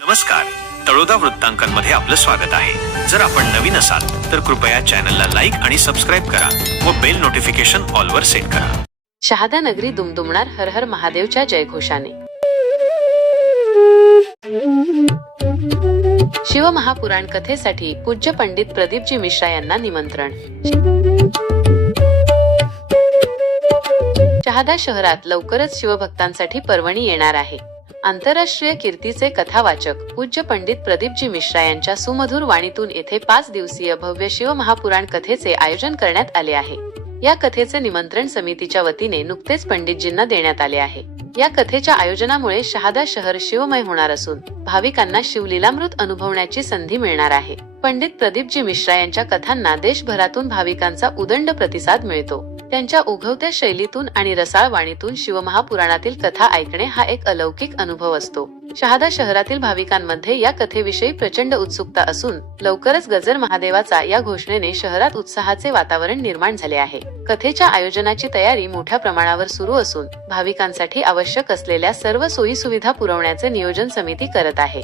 नमस्कार. तळोदा वृत्तांकांमध्ये आपलं स्वागत आहे. जर आपण नवीन असाल तर कृपया चॅनलला लाईक आणि सबस्क्राईब करा व बेल नोटिफिकेशन ऑलवर सेट करा. शहादा नगरी दुमदुमणार हर हर महादेवच्या जयघोषाने. शिवमहापुराण कथेसाठी पूज्य पंडित प्रदीपजी मिश्रा यांना निमंत्रण. शहादा शहरात लवकरच शिवभक्तांसाठी पर्वणी येणार आहे. आंतरराष्ट्रीय कीर्तीचे कथावाचक पूज्य पंडित प्रदीपजी मिश्रा यांच्या सुमधुर वाणीतून येथे पाच दिवसीय भव्य शिवमहापुराण कथेचे आयोजन करण्यात आले आहे. या कथेचे निमंत्रण समितीच्या वतीने नुकतेच पंडितजींना देण्यात आले आहे. या कथेच्या आयोजनामुळे शहादा शहर शिवमय होणार असून भाविकांना शिवलीलामृत अनुभवण्याची संधी मिळणार आहे. पंडित प्रदीपजी मिश्रा यांच्या कथांना देशभरातून भाविकांचा उदंड प्रतिसाद मिळतो. त्यांच्या उघवत्या शैलीतून आणि रसाळ वाणीतून शिवमहापुराणातील कथा ऐकणे हा एक अलौकिक अनुभव असतो. शहादा शहरातील भाविकांमध्ये या कथेविषयी प्रचंड उत्सुकता असून लवकरच गजर महादेवाचा या घोषणेने शहरात उत्साहाचे वातावरण निर्माण झाले आहे. कथेच्या आयोजनाची तयारी मोठ्या प्रमाणावर सुरू असून भाविकांसाठी आवश्यक असलेल्या सर्व सोयी सुविधा पुरवण्याचे नियोजन समिती करत आहे.